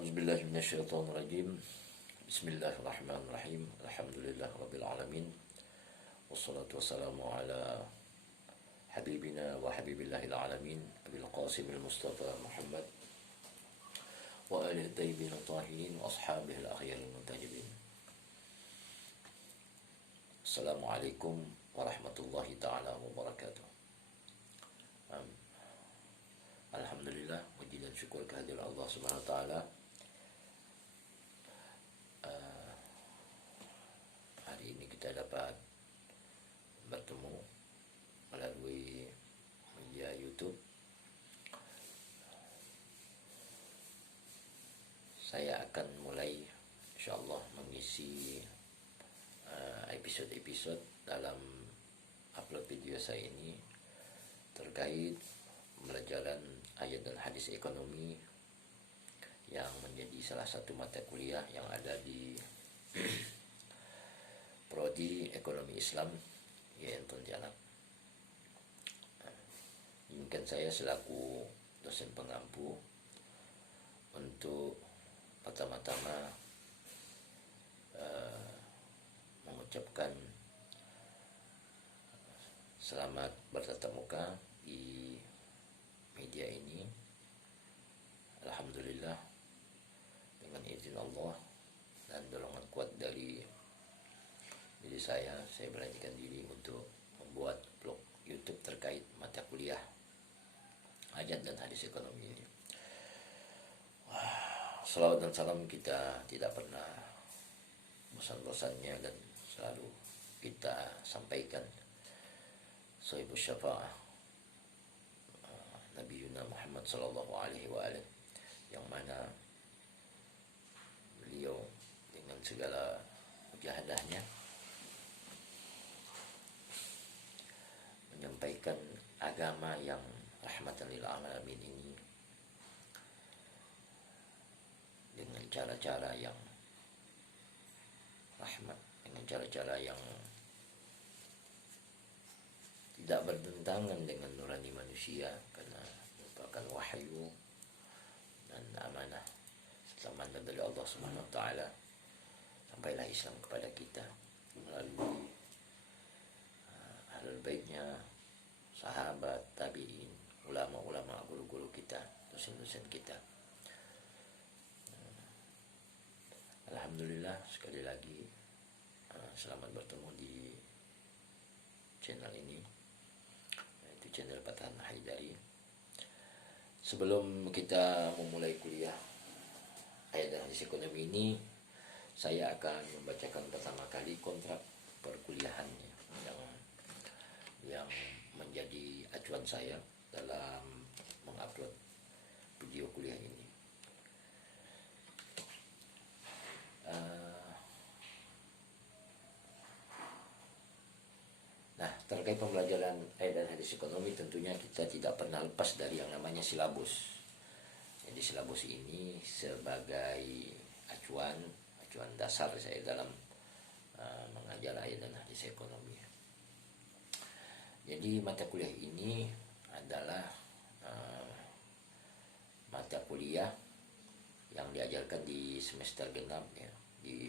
A'udzubillahi minasyaitonirrajim. Bismillahirrahmanirrahim. Alhamdulillahirabbil alamin. Wassalatu wassalamu ala habibina wa habibillahil alamin Abil Qasimil Mustafa Muhammad wa alihi tayyibin tahirin wa ashabihil akhyaril muntajibin. Assalamualaikum warahmatullahi taala wabarakatuh. Alhamdulillah, puji dan syukur kehadiran Allah Subhanahu wa taala. Hari ini kita dapat bertemu melalui media YouTube. Saya akan mulai insyaallah mengisi episode-episode dalam upload video saya ini terkait pembelajaran ayat dan hadis ekonomi yang menjadi salah satu mata kuliah yang ada di Prodi Ekonomi Islam YN Pontianak. Izinkan saya selaku dosen pengampu untuk pertama-tama mengucapkan selamat bertatap muka di media ini. Alhamdulillah, dengan izin Allah dan dorongan kuat dari diri saya beranikan diri untuk membuat blog YouTube terkait mata kuliah ayat dan hadis ekonomi ini. Salawat dan salam kita tidak pernah bosan-bosannya dan selalu kita sampaikan Sahibus Syafa'ah Nabi Yuna Muhammad sallallahu alaihi wa alihi, yang mana beliau dengan segala mujahadahnya menyampaikan agama yang rahmatan lil alamin ini dengan cara-cara yang rahmat, dengan cara-cara yang tidak bertentangan dengan nurani manusia, karena merupakan wahyu dan amanah amanah dari Allah Subhanahu wa taala. Sampailah Islam kepada kita melalui ahlul baitnya, sahabat, tabi'in, ulama-ulama, guru-guru kita, dosen-dosen kita. Alhamdulillah, sekali lagi selamat bertemu di channel ini, yaitu channel Patahan Haidari. Sebelum kita memulai kuliah ayat dan hadis ekonomi ini, saya akan membacakan pertama kali kontrak perkuliahannya yang menjadi acuan saya dalam mengupload video kuliah ini. Nah, terkait pembelajaran ayat dan hadis ekonomi, tentunya kita tidak pernah lepas dari yang namanya silabus. Jadi silabus ini sebagai acuan dasar saya dalam mengajar ayat dan hadis ekonomi. Jadi mata kuliah ini adalah mata kuliah yang diajarkan di semester genap ya, di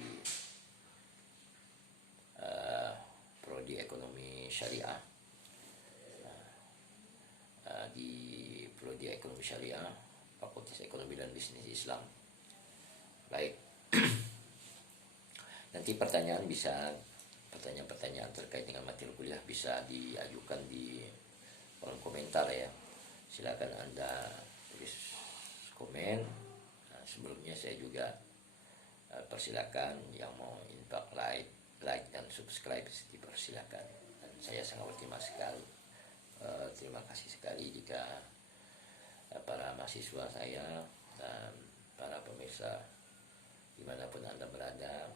Prodi Ekonomi Syariah, di Prodi Ekonomi Syariah Fakultas Ekonomi dan Bisnis Islam. Baik, nanti pertanyaan terkait dengan materi kuliah bisa diajukan di kolom komentar ya. Silakan Anda tulis komen. Nah, sebelumnya saya juga persilakan yang mau infak like dan subscribe dipersilakan. Dan saya sangat terima kasih sekali jika para mahasiswa saya dan para pemirsa dimanapun Anda berada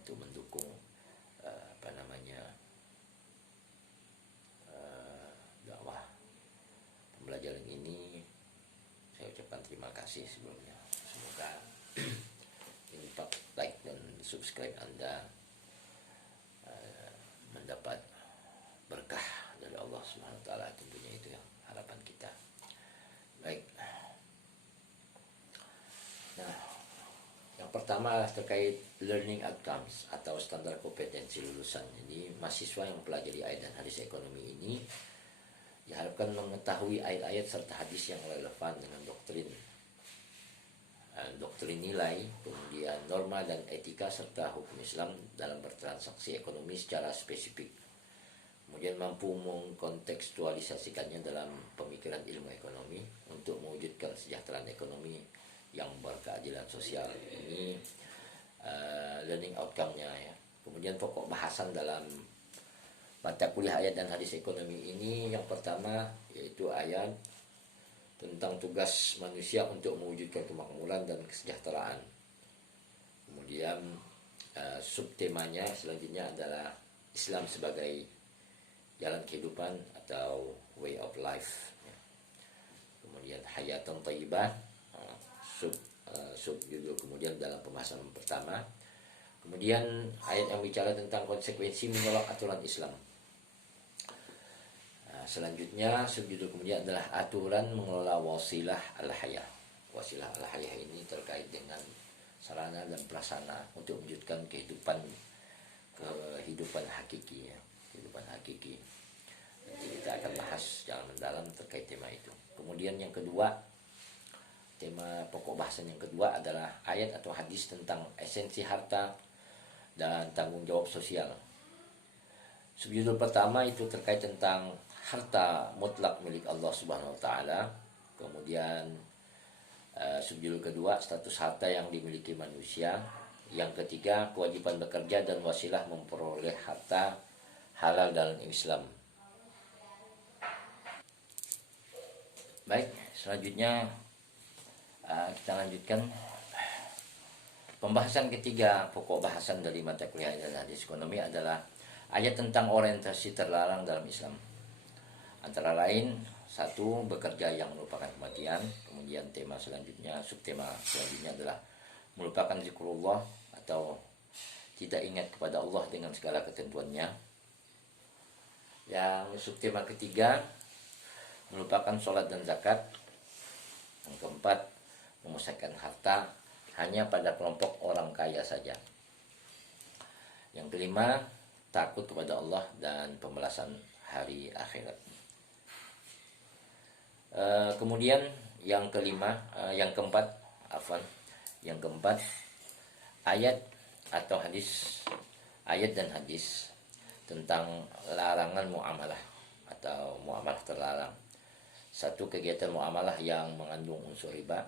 itu mendukung dakwah pembelajaran ini. Saya ucapkan terima kasih sebelumnya. Semoga infak, like dan subscribe Anda mendapat berkah dari Allah Subhanahu wa taala, tentunya itu yang harapan kita. Baik. pertama adalah terkait learning outcomes atau standar kompetensi lulusan. Jadi mahasiswa yang mempelajari ayat dan hadis ekonomi ini diharapkan mengetahui ayat-ayat serta hadis yang relevan dengan doktrin nilai, kemudian norma dan etika serta hukum Islam dalam bertransaksi ekonomi secara spesifik. Kemudian mampu mengkontekstualisasikannya dalam pemikiran ilmu ekonomi untuk mewujudkan kesejahteraan ekonomi yang berkeadilan sosial. Ini learning outcome-nya ya. Kemudian pokok bahasan dalam mata kuliah ayat dan hadis ekonomi ini yang pertama yaitu ayat tentang tugas manusia untuk mewujudkan kemakmuran dan kesejahteraan. Kemudian subtemanya selanjutnya adalah Islam sebagai jalan kehidupan atau way of life. Kemudian hayatan thayyibah, subjudul kemudian dalam pembahasan pertama. Kemudian ayat yang bicara tentang konsekuensi menolak aturan Islam. Selanjutnya subjudul kemudian adalah aturan mengelola wasilah al-hayah. Wasilah al-hayah ini terkait dengan sarana dan prasarana untuk mewujudkan kehidupan hakiki ya. Kehidupan hakiki. Nanti kita akan bahas secara mendalam terkait tema itu. Kemudian yang kedua, tema pokok bahasan yang kedua adalah ayat atau hadis tentang esensi harta dan tanggung jawab sosial. Subjudul pertama itu terkait tentang harta mutlak milik Allah Subhanahu wa taala. Kemudian subjudul kedua status harta yang dimiliki manusia. Yang ketiga kewajiban bekerja dan wasilah memperoleh harta halal dalam Islam. Baik, selanjutnya kita lanjutkan pembahasan ketiga. Pokok bahasan dari mata kuliah dan hadis ekonomi adalah ayat tentang orientasi terlarang dalam Islam. Antara lain, satu, bekerja yang merupakan kematian. Kemudian tema selanjutnya, subtema selanjutnya adalah melupakan zikrullah atau tidak ingat kepada Allah dengan segala ketentuannya. Yang subtema ketiga, melupakan sholat dan zakat. Yang keempat, memusatkan harta hanya pada kelompok orang kaya saja. Yang kelima, takut kepada Allah dan pembalasan hari akhirat. Kemudian yang keempat ayat dan hadis tentang larangan muamalah atau muamalah terlarang. Satu, kegiatan muamalah yang mengandung unsur riba,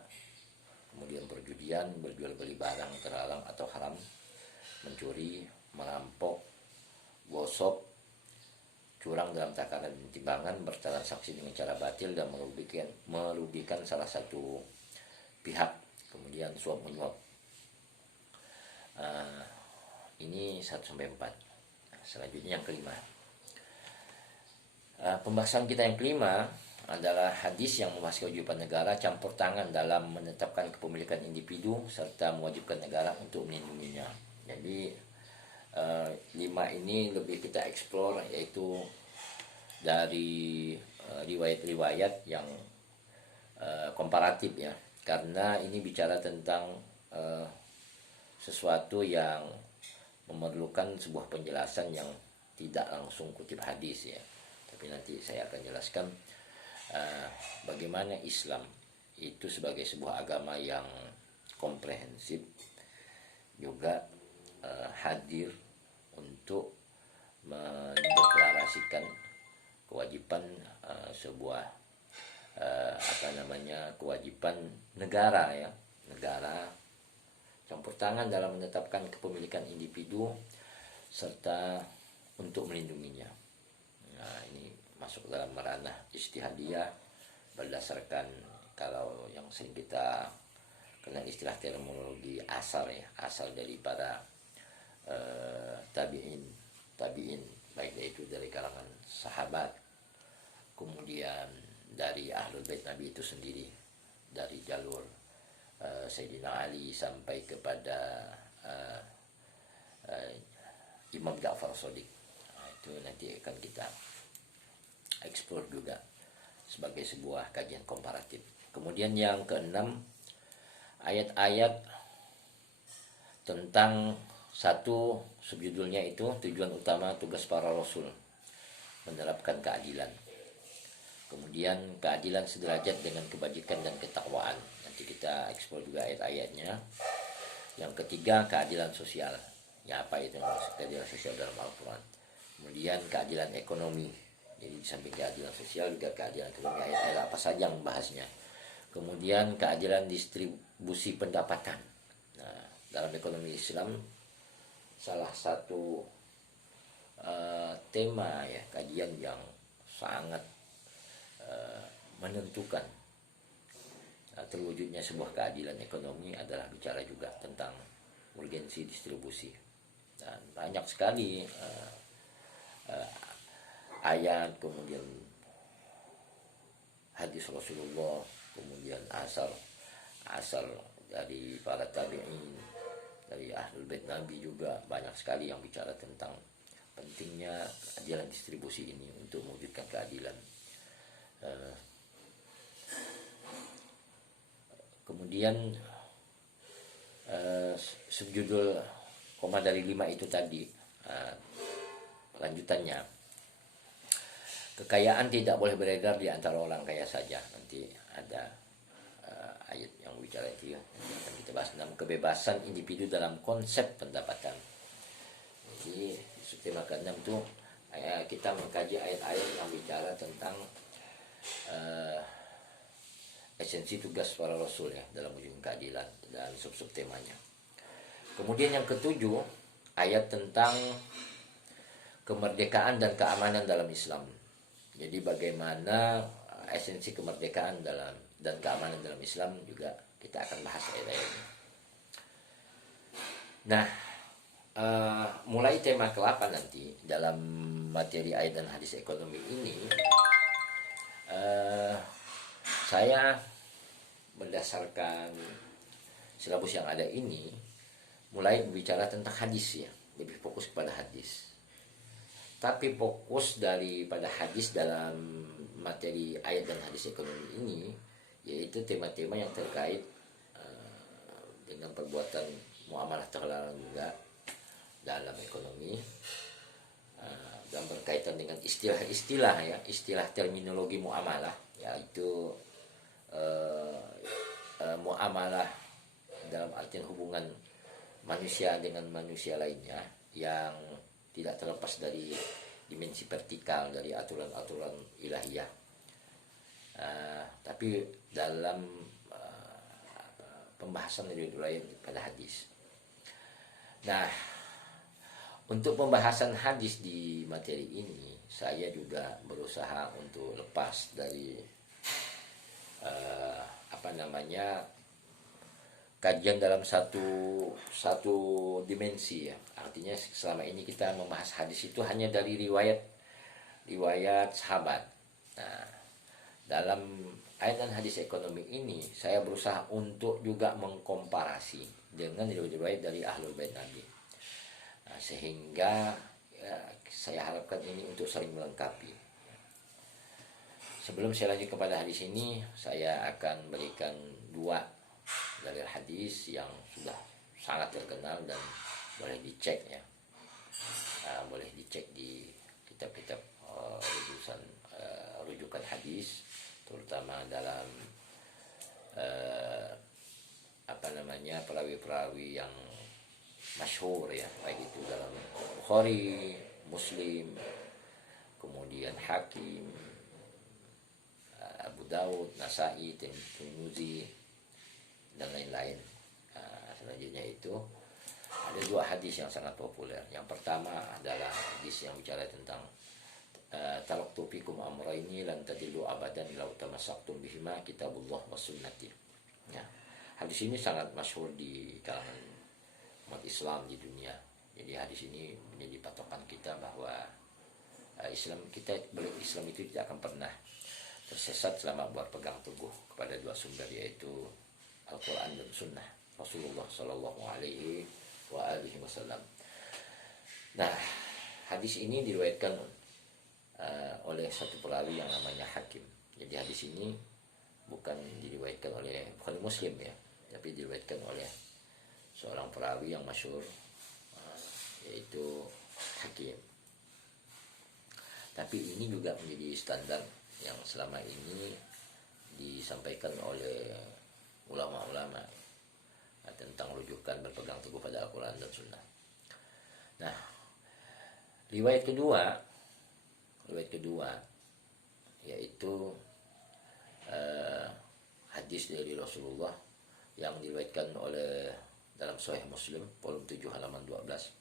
kemudian perjudian, berjual beli barang terlarang atau haram, mencuri, merampok, gosok, curang dalam takaran dan timbangan, bertransaksi dengan cara batil dan merugikan salah satu pihak, kemudian suap menyuap. Ini 1-4. Selanjutnya yang kelima. Pembahasan kita yang kelima adalah hadis yang membahas kewajiban negara campur tangan dalam menetapkan kepemilikan individu serta mewajibkan negara untuk melindunginya. Jadi 5 ini lebih kita eksplor, yaitu dari riwayat-riwayat yang komparatif ya, karena ini bicara tentang sesuatu yang memerlukan sebuah penjelasan yang tidak langsung kutip hadis ya, tapi nanti saya akan jelaskan bagaimana Islam itu sebagai sebuah agama yang komprehensif juga hadir untuk mendeklarasikan kewajiban sebuah kewajiban negara ya, negara campur tangan dalam menetapkan kepemilikan individu serta untuk melindunginya. Nah, ini masuk dalam ranah ijtihadiyah berdasarkan, kalau yang sering kita kenal istilah terminologi asal ya, asal dari para tabi'in baik itu dari kalangan sahabat, kemudian dari ahlul bait Nabi itu sendiri, dari jalur Sayyidina Ali sampai kepada Imam Ja'far Shadiq. Nah, itu nanti akan kita eksplor juga sebagai sebuah kajian komparatif. Kemudian yang keenam, ayat-ayat tentang satu subjudulnya itu tujuan utama tugas para rasul menerapkan keadilan. Kemudian keadilan sederajat dengan kebajikan dan ketakwaan. Nanti kita eksplor juga ayat-ayatnya. Yang ketiga keadilan sosial. Ya, apa itu maksud keadilan sosial dalam Al-Quran? Kemudian keadilan ekonomi. Jadi di samping keadilan sosial juga keadilan ekonomi, ayat-ayat apa saja yang membahasnya. Kemudian keadilan distribusi pendapatan. Nah, dalam ekonomi Islam salah satu tema ya kajian yang sangat menentukan terwujudnya sebuah keadilan ekonomi adalah bicara juga tentang urgensi distribusi. Dan banyak sekali ayat, kemudian hadis Rasulullah, kemudian asar dari para tabi'in, dari ahlul bait Nabi juga banyak sekali yang bicara tentang pentingnya keadilan distribusi ini untuk mewujudkan keadilan. Kemudian subjudul koma dari 5 itu tadi, lanjutannya, kekayaan tidak boleh beredar di antara orang kaya saja. Nanti ada ayat yang bicara itu ya, yang akan kita bahas tentang kebebasan individu dalam konsep pendapatan. Jadi tema ke-6 itu kita mengkaji ayat-ayat yang bicara tentang esensi tugas para rasul ya dalam wujud keadilan dan sub-sub temanya. Kemudian yang ketujuh, ayat tentang kemerdekaan dan keamanan dalam Islam. Jadi bagaimana esensi kemerdekaan dan keamanan dalam Islam juga kita akan bahas ayat-ayatnya. Nah, mulai tema ke-8 nanti dalam materi ayat dan hadis ekonomi ini, saya berdasarkan silabus yang ada ini mulai berbicara tentang hadis ya, lebih fokus kepada hadis. Tapi fokus daripada hadis dalam materi ayat dan hadis ekonomi ini yaitu tema-tema yang terkait dengan perbuatan muamalah terlarang juga dalam ekonomi, dan berkaitan dengan istilah-istilah ya, istilah terminologi muamalah, yaitu muamalah dalam artian hubungan manusia dengan manusia lainnya yang tidak terlepas dari dimensi vertikal dari aturan-aturan ilahiyah, tapi dalam pembahasan dari riwayat pada hadis. Nah, untuk pembahasan hadis di materi ini saya juga berusaha untuk lepas dari kajian dalam satu dimensi ya. Artinya selama ini kita membahas hadis itu hanya dari riwayat sahabat. Nah, dalam ayat dan hadis ekonomi ini saya berusaha untuk juga mengkomparasi dengan riwayat dari ahlul bait Nabi. Nah, sehingga ya, saya harapkan ini untuk saling melengkapi. Sebelum saya lanjut kepada hadis ini, saya akan berikan 2 dalil hadis yang sudah sangat terkenal dan boleh dicek ya, boleh dicek di kitab-kitab rujukan hadis, terutama dalam perawi-perawi yang masyhur ya, baik itu dalam Bukhari, Muslim, kemudian Hakim, Abu Daud, Nasai, Tirmidzi dan lain-lain. Selanjutnya itu ada 2 hadis yang sangat populer. Yang pertama adalah hadis yang bicara tentang taraktu fikum amrayni lan tadillu abadan law tamassaktum bihima kitabullah wa sunnati. Ya. Hadis ini sangat masyhur di kalangan umat Islam di dunia. Jadi hadis ini menjadi patokan kita bahwa Islam itu tidak akan pernah tersesat selama berpegang teguh kepada 2 sumber, yaitu Al-Quran dan Sunnah Rasulullah Shallallahu Alaihi Wasallam. Nah, hadis ini diriwayatkan oleh satu perawi yang namanya Hakim. Jadi hadis ini bukan diriwayatkan oleh Muslim ya, tapi diriwayatkan oleh seorang perawi yang masyhur, yaitu Hakim. Tapi ini juga menjadi standar yang selama ini disampaikan oleh ulama-ulama tentang rujukan berpegang teguh pada Al-Quran dan Sunnah. Nah, riwayat kedua yaitu hadis dari Rasulullah yang diriwayatkan oleh dalam Sahih Muslim volume 7 halaman 12.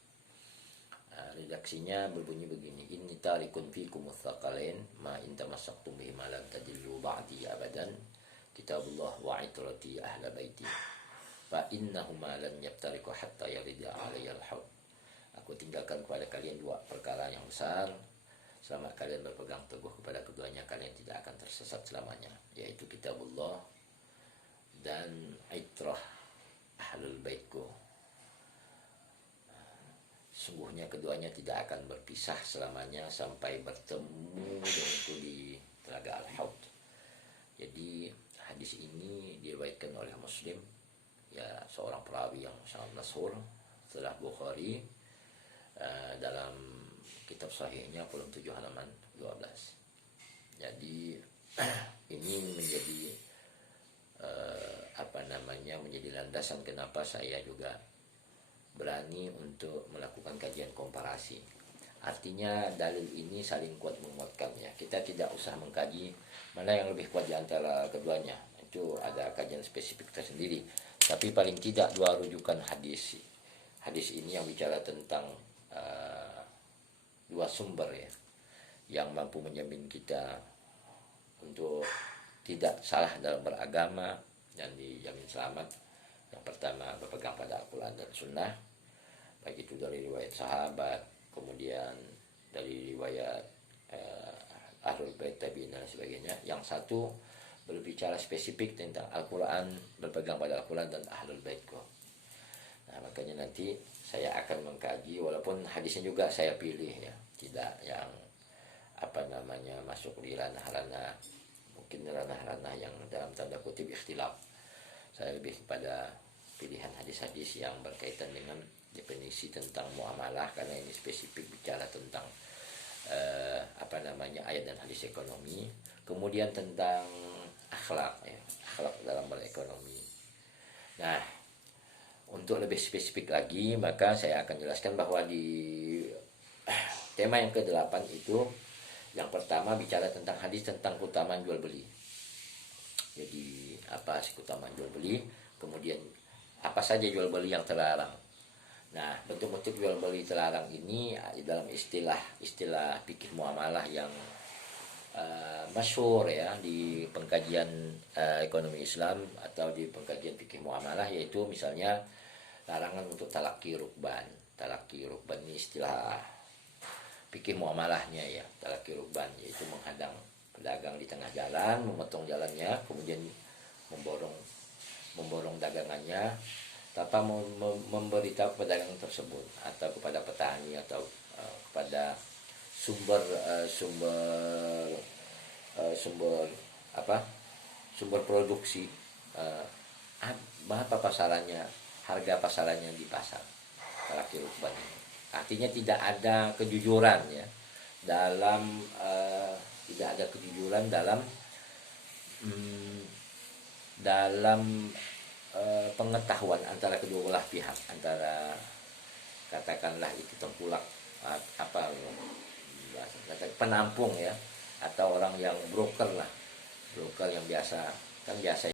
Redaksinya berbunyi begini: inni tarikun fikum tsaqalain ma in tamassaktum bihi ma lam tadillu ba'di abadan, kitabullah wa itrati ahla baiti fa innahuma lan yaftariqu hatta yarida alayya al-haud. Aku tinggalkan kepada kalian dua perkara yang besar, selama kalian berpegang teguh kepada keduanya kalian tidak akan tersesat selamanya, yaitu kitabullah dan itrah ahlul baitku. Sungguhnya keduanya tidak akan berpisah selamanya sampai bertemu denganku di telaga Al-Haud. Jadi hadis ini diriwayatkan oleh Muslim, ya seorang perawi yang sangat masyhur setelah Bukhari, dalam kitab sahihnya volume 7 halaman 12. Jadi ini menjadi menjadi landasan kenapa saya juga berani untuk melakukan kajian komparasi. Artinya dalil ini saling kuat menguatkan ya. Kita tidak usah mengkaji mana yang lebih kuat di antara keduanya. Itu ada kajian spesifik tersendiri. Tapi paling tidak dua rujukan hadis ini yang bicara tentang dua sumber ya, yang mampu menjamin kita untuk tidak salah dalam beragama dan dijamin selamat. Yang pertama berpegang pada Al-Quran dan Sunnah, baik itu dari riwayat sahabat, kemudian dari riwayat Ahlul Bait, tabi'in dan sebagainya. Yang satu berbicara spesifik tentang Al-Quran, berpegang pada Al-Quran dan Ahlul Baitku. Nah, makanya nanti saya akan mengkaji, walaupun hadisnya juga saya pilih ya, tidak yang masuk di ranah-ranah, mungkin ranah-ranah yang dalam tanda kutip ikhtilaf. Saya lebih kepada pilihan hadis-hadis yang berkaitan dengan definisi tentang muamalah, karena ini spesifik bicara tentang ayat dan hadis ekonomi. Kemudian tentang akhlak ya, akhlak dalam berekonomi. Nah, untuk lebih spesifik lagi, maka saya akan jelaskan bahwa di tema yang ke-8 itu, yang pertama bicara tentang hadis tentang keutamaan jual beli. Jadi apa sih keutamaan jual beli? Kemudian apa saja jual beli yang terlarang? Nah, bentuk-bentuk jual beli terlarang ini dalam istilah fikih muamalah yang masyhur ya di pengkajian ekonomi Islam atau di pengkajian fikih muamalah, yaitu misalnya larangan untuk talaqi rukban. Talaqi rukban ini istilah fikih muamalahnya ya. Talaqi rukban yaitu menghadang pedagang di tengah jalan, memotong jalannya, kemudian memborong dagangannya tanpa memberitahu pedagang tersebut atau kepada petani atau kepada sumber produksi, berapa pasarannya, harga pasarannya di pasar. Talaqi rukban ini artinya tidak ada kejujuran ya dalam pengetahuan antara kedua belah pihak, antara katakanlah itu tengkulak penampung ya, atau orang yang broker yang biasa